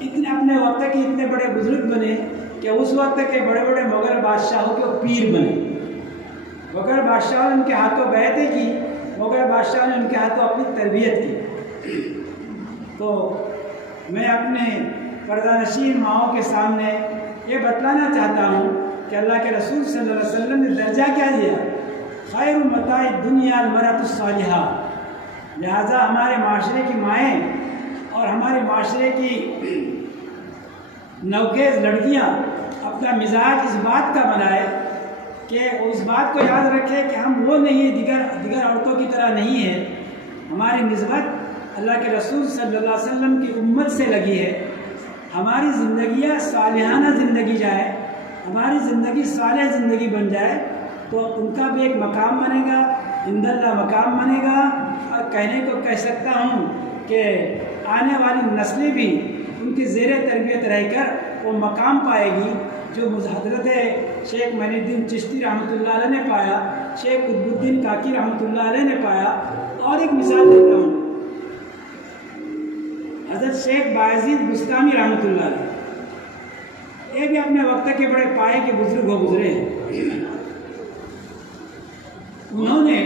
اتنے اپنے وقت کے اتنے بڑے بزرگ بنے کہ اس وقت کے بڑے بڑے مغل بادشاہوں کے پیر بنے۔ مغل بادشاہوں نے ان کے ہاتھوں بیعتیں کی، مغل بادشاہوں نے ان کے ہاتھوں اپنی تربیت کی۔ تو میں اپنے پردہ نشین ماؤں کے سامنے یہ بتلانا چاہتا ہوں کہ اللہ کے رسول صلی اللہ علیہ وسلم نے درجہ کیا دیا، خیر متاع الدنیا المرأۃ الصالحہ۔ لہٰذا ہمارے معاشرے کی مائیں اور ہمارے معاشرے کی نوخیز لڑکیاں اپنا مزاج اس بات کا بنائے کہ وہ اس بات کو یاد رکھے کہ ہم وہ نہیں، دیگر عورتوں کی طرح نہیں ہیں، ہماری نسبت اللہ کے رسول صلی اللہ علیہ وسلم کی امت سے لگی ہے، ہماری زندگیاں صالحانہ زندگی جائے، ہماری زندگی صالح زندگی بن جائے تو ان کا بھی ایک مقام بنے گا، عند اللہ مقام بنے گا۔ اور کہنے کو کہہ سکتا ہوں کہ آنے والی نسلیں بھی ان کی زیر تربیت رہ کر وہ مقام پائے گی جو حضرت شیخ معین الدین چشتی رحمۃ اللہ علیہ نے پایا، شیخ قطب الدین کاکی رحمۃ اللہ علیہ نے پایا۔ اور ایک مثال دیتا ہوں، حضرت شیخ بایزید بستامی رحمۃ اللہ علیہ، یہ بھی اپنے وقت کے بڑے پائے کے بزرگ ہو گزرے ہیں۔ انہوں نے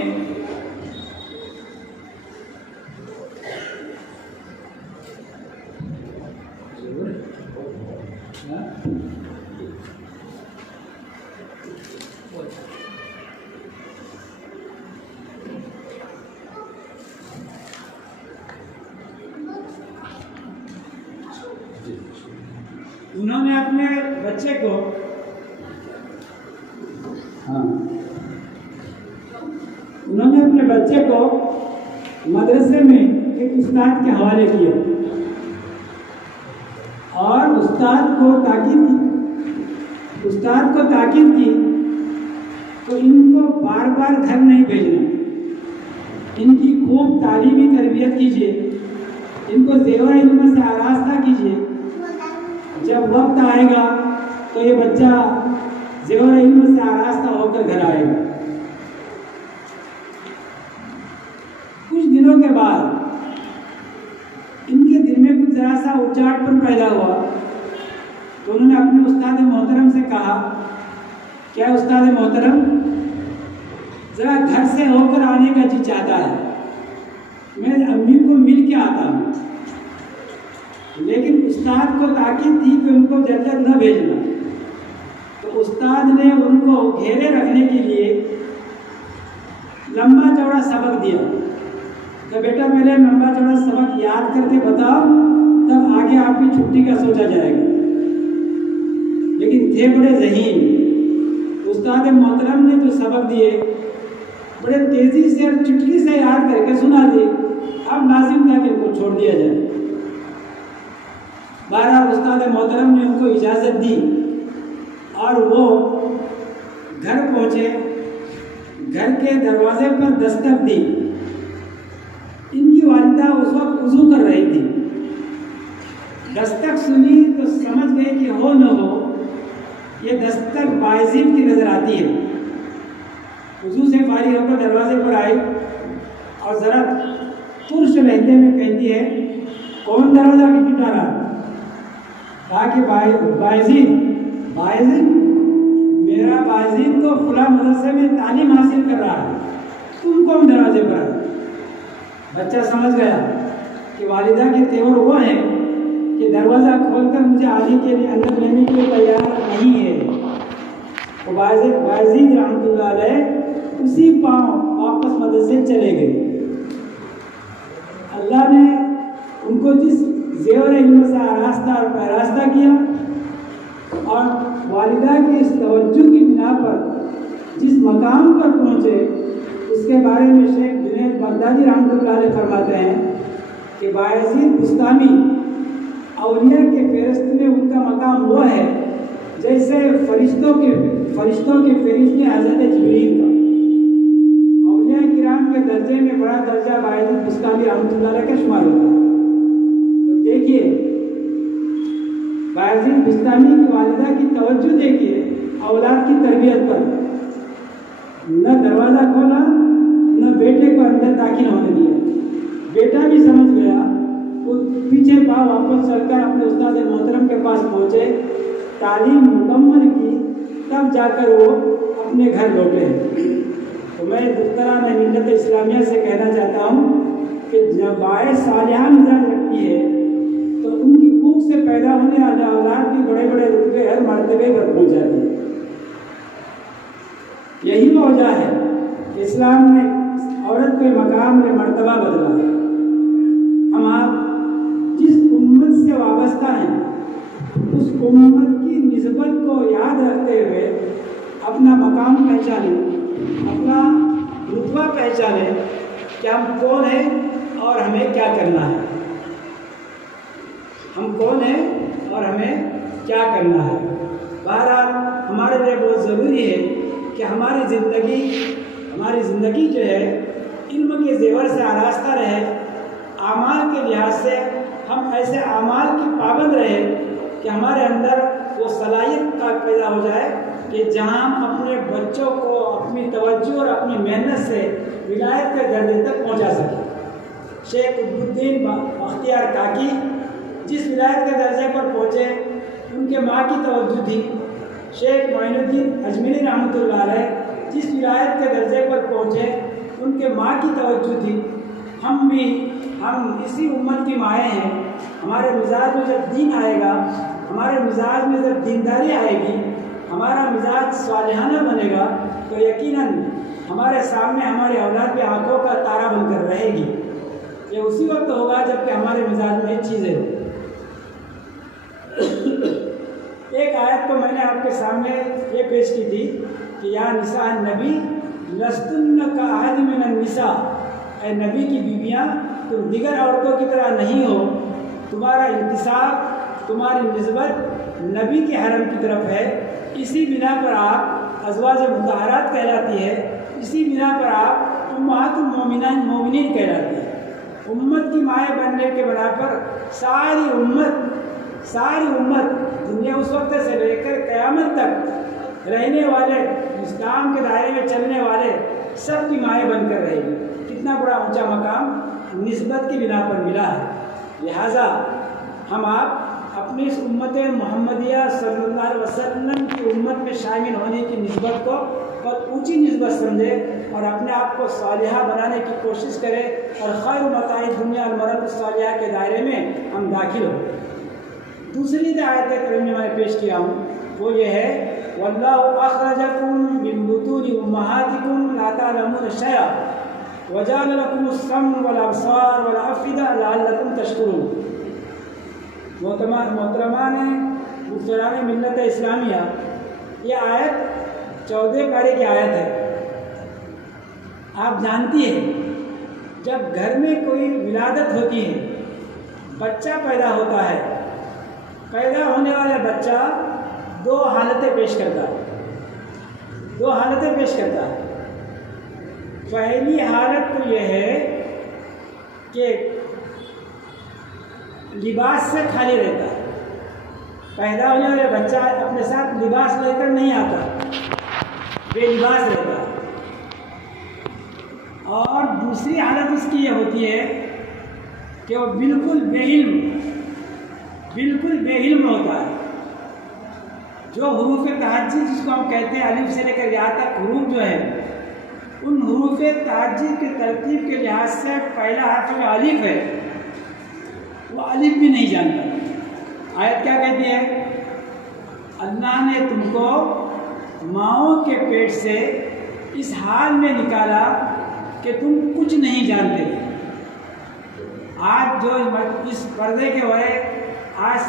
اپنے بچے کو مدرسے میں ایک استاد کے حوالے کیا اور استاد کو تاکید کی تو ان کو بار بار گھر نہیں بھیجنا، ان کی خوب تعلیمی تربیت کیجیے، ان کو زیور علم سے آراستہ کیجیے، جب وقت آئے گا تو یہ بچہ زیور علم سے آراستہ ہو کر گھر آئے گا۔ کچھ دنوں کے بعد ان کے دل میں کچھ ذرا سا اچاٹ پن پیدا ہوا تو انہوں نے اپنے استاد محترم سے کہا، کیا استاد محترم، ذرا گھر سے ہو کر آنے کا جی چاہتا ہے، میں امی کو مل کے آتا ہوں۔ لیکن استاد کو تاکید تھی کہ ان کو جلد نہ بھیجنا، تو استاد نے ان کو گھیرے رکھنے کے لیے لمبا چوڑا سبق دیا کہ بیٹا میرے لمبا چوڑا سبق یاد کر کے بتاؤ، تب آگے آپ کی چھٹی کا سوچا جائے گا۔ لیکن تھے بڑے ذہین، استاد محترم نے جو سبق دیے بڑے تیزی سے اور چٹکی سے یاد کر کے سنا دیے، اب لازم تھا کہ ان کو چھوڑ دیا جائے۔ بہرحال استاد محترم نے ان کو اجازت دی اور وہ گھر پہنچے، گھر کے دروازے پر دستک دی۔ ان کی والدہ اس وقت وضو کر رہی تھی، دستک سنی تو سمجھ گئی کہ ہو نہ ہو یہ دستک بایزید کی نظر آتی ہے۔ وضو سے فارغ ہو کر دروازے پر آئی اور ذرا ترش لہجے میں کہتی ہے، کون دروازہ کھٹکھٹا رہا؟ کہا کہ بایزید میرا بایزید تو فلاں مدرسے میں تعلیم حاصل کر رہا ہے، تم کون دروازے پر؟ بچہ سمجھ گیا کہ والدہ کے تیور وہ ہیں کہ دروازہ کھول کر مجھے آنے کے لیے اندر لینے کے لیے تیار نہیں ہے۔ تو بایزید رحمۃ اللہ علیہ اسی پاؤں واپس مدرسے چلے گئے۔ اللہ نے ان کو جس زیور علم سے آراستہ کیا اور والدہ کی اس توجہ کی بنا پر جس مقام پر پہنچے، اس کے بارے میں شیخ جنید بغدادی رحمۃ اللہ علیہ فرماتے ہیں کہ بایزید بستامی اولیاء کے فہرست میں ان کا مقام وہ ہے جیسے فرشتوں کے فہرست میں حضرت جبریل کا۔ اولیاء کرام کے درجے میں بڑا درجہ بایزید بستامی رحمۃ اللہ علیہ کا شمار ہوتا ہے۔ تو دیکھیے بایزید بستامی کی والدہ کی توجہ دیکھیے اولاد کی تربیت پر، نہ دروازہ کھولا نہ بیٹے کو اندر داخل ہونے دیا۔ بیٹا بھی سمجھ گیا، وہ پیچھے پاؤں واپس چل کر اپنے استاد محترم کے پاس پہنچے، تعلیم مکمل کی، تب جا کر وہ اپنے گھر لوٹے۔ تو میں دختران ملت اسلامیہ سے کہنا چاہتا ہوں کہ جب باعث صالحہ مزاج رکھتی ہے تو ان کی کوکھ سے پیدا ہونے والے اولاد بھی بڑے بڑے رتبے ہر مرتبے پر پہنچ جاتی ہے۔ یہی وجہ ہے کہ اسلام نے عورت کے مقام میں مرتبہ بدلا۔ ہم آپ جس امت سے وابستہ ہیں اس امت کی نسبت کو یاد رکھتے ہوئے اپنا مقام پہچانیں، اپنا رتبہ پہچانیں کہ ہم کون ہیں اور ہمیں کیا کرنا ہے۔ ہم کون ہیں اور ہمیں کیا کرنا ہے۔ بہرحال ہمارے لیے بہت ضروری ہے کہ ہماری زندگی جو ہے علم کے زیور سے آراستہ رہے، اعمال کے لحاظ سے ہم ایسے اعمال کی پابند رہے کہ ہمارے اندر وہ صلاحیت کا پیدا ہو جائے کہ جہاں ہم اپنے بچوں کو اپنی توجہ اور اپنی محنت سے ولایت کے درجے تک پہنچا سکیں۔ شیخ قطب الدین بختیار کاکی جس ولایت کے درجے پر پہنچے ان کے ماں کی توجہ تھی۔ شیخ معین الدین اجمیری رحمۃ اللہ علیہ جس ولایت کے درجے پر پہنچے ان کے ماں کی توجہ تھی۔ ہم اسی امت کی مائیں ہیں۔ ہمارے مزاج میں جب دین آئے گا، ہمارے مزاج میں جب دینداری آئے گی، ہمارا مزاج صالحانہ بنے گا تو یقیناً ہمارے سامنے ہماری اولاد کی آنکھوں کا تارا بن کر رہے گی۔ یہ اسی وقت ہوگا جب کہ ہمارے مزاج میں چیزیں ہوں۔ ایک آیت کو میں نے آپ کے سامنے یہ پیش کی تھی کہ یا نساء النبی لستن کاحد من النساء، اے نبی کی بیویاں تم دیگر عورتوں کی طرح نہیں ہو، تمہارا انتساب، تمہاری نسبت نبی کے حرم کی طرف ہے، اسی بنا پر آپ ازواج مطہرات کہلاتی ہے، اسی بنا پر آپ امہات المومنین کہلاتی ہے۔ امت کی مائیں بننے کے بنا پر ساری امت دنیا اس وقت سے لے کر قیامت تک رہنے والے، اسلام کے دائرے میں چلنے والے سب کی مائیں بن کر رہے گی۔ کتنا بڑا اونچا مقام نسبت کی بنا پر ملا ہے۔ لہٰذا ہم آپ اپنی اس امت محمدیہ صلی اللہ علیہ وسلم کی امت میں شامل ہونے کی نسبت کو بہت اونچی نسبت سمجھے اور اپنے آپ کو صالحہ بنانے کی کوشش کرے اور خیر متاع دنیا المرأۃ الصالحہ کے دائرے میں ہم داخل ہوں۔ دوسری آیت کریمہ میں پیش کیا ہوں وہ یہ ہے وَاللَّهُ أَخْرَجَكُم مِّن بُطُونِ أُمَّهَاتِكُمْ لَا تَعْلَمُونَ شَيْئًا وَجَعَلَ لَكُمُ السَّمْعَ وَالْأَبْصَارَ وَالْأَفْئِدَةَ لَعَلَّكُمْ تَشْكُرُونَ۔ محترمان دختران ملت اسلامیہ، یہ آیت 14 پارے کی آیت ہے۔ آپ جانتی ہیں جب گھر میں کوئی ولادت ہوتی ہے، بچہ پیدا ہوتا ہے، پیدا ہونے والا بچہ دو حالتیں پیش کرتا ہے۔ پہلی حالت تو یہ ہے کہ لباس سے خالی رہتا ہے۔ پیدا ہونے والا بچہ اپنے ساتھ لباس لے کر نہیں آتا، بے لباس رہتا ہے۔ اور دوسری حالت اس کی یہ ہوتی ہے کہ وہ بالکل بے علم ہوتا ہے۔ جو حروف تہجی جس کو ہم کہتے ہیں الف سے لے کر یہاں تک حروف جو ہیں، ان حروف تہجی کے ترتیب کے لحاظ سے پہلا حرف جو الف ہے وہ الف بھی نہیں جانتا۔ آیت کیا کہتی ہے؟ اللہ نے تم کو ماؤں کے پیٹ سے اس حال میں نکالا کہ تم کچھ نہیں جانتے۔ آج جو اس پردے کے ہوئے آج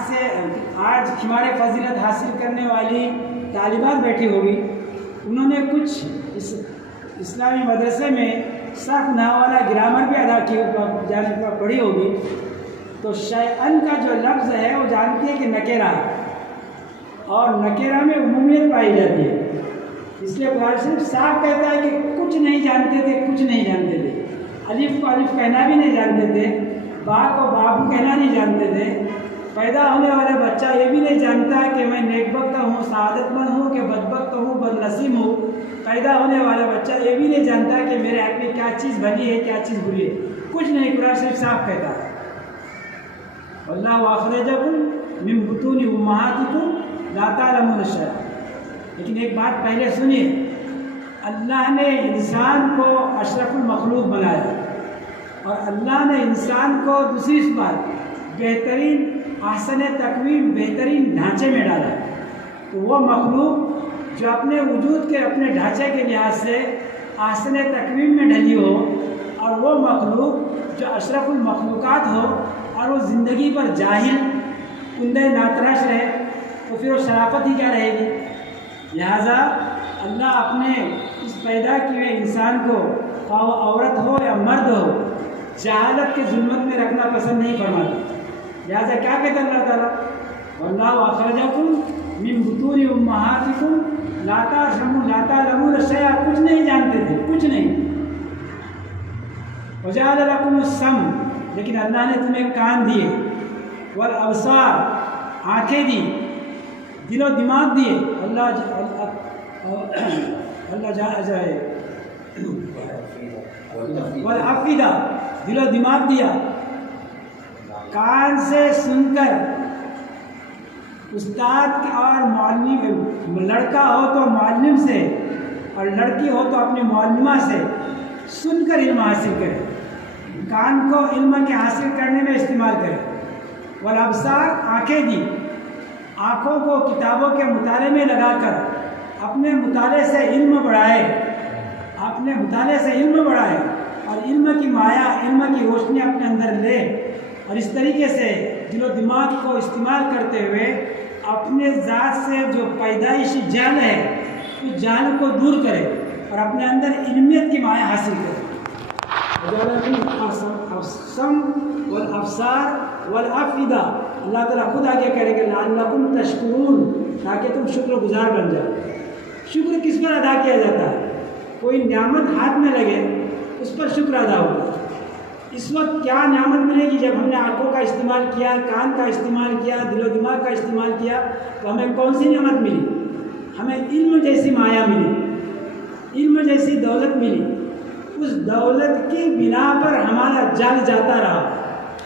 ہمارے فضیلت حاصل کرنے والی طالبات بیٹھی ہوگی، انہوں نے کچھ اسلامی مدرسے میں صرف نحو والا گرامر بھی ادا کی پڑھی ہوگی، تو شیئن کا جو لفظ ہے وہ جانتی ہے کہ نکیرہ ہے، اور نکیرہ میں عمومیت پائی جاتی ہے۔ اس لیے قرآن شریف صاف کہتا ہے کہ کچھ نہیں جانتے تھے۔ الف کو الف کہنا بھی نہیں جانتے تھے، با کو بابو کہنا نہیں جانتے تھے۔ پیدا ہونے والا بچہ یہ بھی نہیں جانتا کہ میں نیک بخت ہوں، سعادت مند ہوں کہ بدبخت ہوں، بد نصیب ہوں۔ پیدا ہونے والا بچہ یہ بھی نہیں جانتا کہ میرے حق میں کیا چیز بھلی ہے، کیا چیز بری ہے، کچھ نہیں۔ قرآن شریف صاف کہتا ہے وَاللَّهُ أَخْرَجَكُم مِّن بُطُونِ أُمَّهَاتِكُمْ لَا تَعْلَمُونَ شَيْئًا۔ لیکن ایک بات پہلے سنیے، اللہ نے انسان کو اشرف المخلوق بنایا، اور اللہ نے انسان کو دوسری بات بہترین احسن تقویم بہترین ڈھانچے میں ڈالا، تو وہ مخلوق جو اپنے وجود کے اپنے ڈھانچے کے لحاظ سے احسن تقویم میں ڈلی ہو، اور وہ مخلوق جو اشرف المخلوقات ہو اور وہ زندگی پر جاہل کندہ ناتراش رہے، تو پھر وہ شرافت ہی کیا رہے گی؟ لہٰذا اللہ اپنے اس پیدا کیے ہوئے انسان کو، خواہ وہ عورت ہو یا مرد ہو، جہالت کے ظلمت میں رکھنا پسند نہیں فرماتا۔ لہٰذا کیا کہتا اللہ تعالیٰ؟ وَاللَّهُ أَخْرَجَكُم مِّن بُطُونِ أُمَّهَاتِكُم لَا تَعْلَمُونَ شَيْئًا، کچھ نہیں جانتے تھے، کچھ نہیں۔ وَجَعَلَ لَكُمُ السَّمْعَ، لیکن اللہ نے تمہیں کان دیے، وَالْأَبْصَارَ، آنکھیں دی، دل و دماغ دیے، اللہ جائے والافئدہ، دل و دماغ دیا۔ کان سے سن کر استاد اور معلم، لڑکا ہو تو معلم سے اور لڑکی ہو تو اپنی معلمہ سے سن کر علم حاصل کرے، کان کو علم کے حاصل کرنے میں استعمال کرے۔ والابصار، آنکھیں دی، آنکھوں کو کتابوں کے مطالعے میں لگا کر اپنے مطالعے سے علم بڑھائے، اپنے مطالعے سے علم بڑھائے اور علم کی مایا، علم کی روشنی اپنے اندر لے، اور اس طریقے سے دل و دماغ کو استعمال کرتے ہوئے اپنے ذات سے جو پیدائشی جہل ہے اس جہل کو دور کرے اور اپنے اندر علمیت کی مایا حاصل کرے۔ السمع والابصار والافئدہ، اللہ تعالیٰ خود آگے کرے گا لعلکم تشکرون، تاکہ تم شکر گزار بن جاؤ۔ شکر کس پر ادا کیا جاتا ہے؟ کوئی نعمت ہاتھ میں لگے اس پر شکر ادا ہوگا۔ اس وقت کیا نعمت ملے گی؟ جب ہم نے آنکھوں کا استعمال کیا، کان کا استعمال کیا، دل و دماغ کا استعمال کیا، تو ہمیں کون سی نعمت ملی؟ ہمیں علم جیسی مایا ملی، علم جیسی دولت ملی۔ اس دولت کی بنا پر ہمارا جال جاتا رہا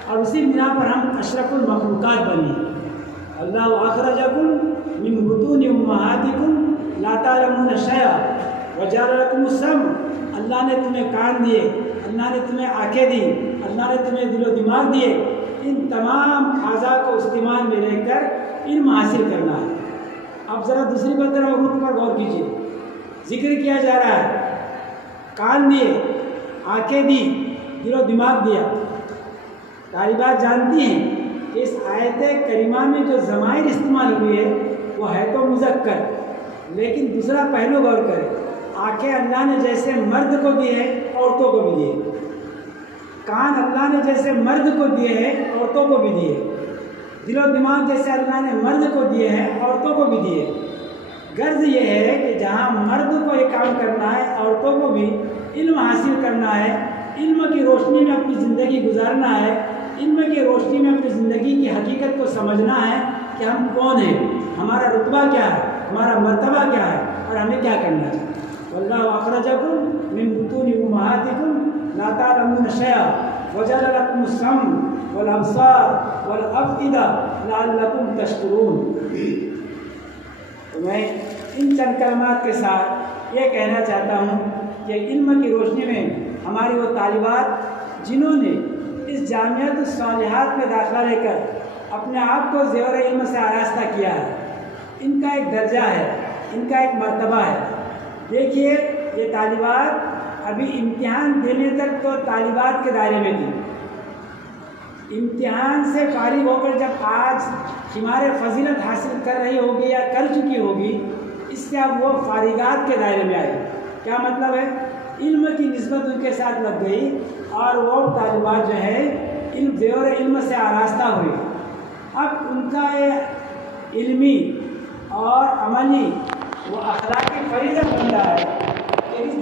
اور اسی بنا پر ہم اشرف المخلوقات بنے۔ اللہ اخرجکم من بطون امہاتکم لا تعلمون شیئا وجعل لکم السمع، اللہ نے تمہیں کان دیے، اللہ نے تمہیں آنکھیں دی، اللہ نے تمہیں دل و دماغ دیے۔ ان تمام اعضاء کو استعمال میں لے کر علم حاصل کرنا ہے۔ اب ذرا دوسری طرف روح پر غور کیجیے، ذکر کیا جا رہا ہے، کان دیے، آنکھیں دی، دل و دماغ دیا۔ طالبات جانتی ہیں کہ اس آیت کریمہ میں جو ضمائر استعمال ہوئے وہ ہے تو مذکر، لیکن دوسرا پہلو غور کریں، آنکھیں اللہ نے جیسے مرد کو دیے ہیں عورتوں کو بھی دیے، کان اللہ نے جیسے مرد کو دیے ہیں عورتوں کو بھی دیے، دل و دماغ جیسے اللہ نے مرد کو دیے ہیں عورتوں کو بھی دیے۔ غرض یہ ہے کہ جہاں مرد کو یہ کام کرنا ہے، عورتوں کو بھی علم حاصل کرنا ہے، علم کی روشنی میں اپنی زندگی گزارنا ہے، علم کی روشنی میں اپنی زندگی کی حقیقت کو سمجھنا ہے کہ ہم کون ہیں، ہمارا رتبہ کیا ہے، ہمارا مرتبہ کیا ہے اور ہمیں کیا کرنا ہے۔ واللہ اخرجکم من بطون امہاتکم لا تعلمون شیئا وجعل لکم السمع والابصار والافئدہ لعلکم تشکرون۔ تو میں ان چند کلمات کے ساتھ یہ کہنا چاہتا ہوں کہ علم کی روشنی میں ہماری وہ طالبات جنہوں نے اس جامعۃ الصالحات میں داخلہ لے کر اپنے آپ کو زیور علم سے آراستہ کیا ہے، ان کا ایک درجہ ہے، ان کا ایک مرتبہ ہے۔ دیکھیے یہ طالبات ابھی امتحان دینے تک تو طالبات کے دائرے میں تھی، امتحان سے فارغ ہو کر جب آج شمار فضیلت حاصل کر رہی ہوگی یا کر چکی ہوگی، اس سے اب وہ فارغات کے دائرے میں آئے۔ کیا مطلب ہے؟ علم کی نسبت ان کے ساتھ لگ گئی اور وہ طالبات جو ہے علم زیور علم سے آراستہ ہوئے۔ اب ان کا یہ علمی اور عملی وہ اخلاقی فریضہ بن رہا ہے کہ اس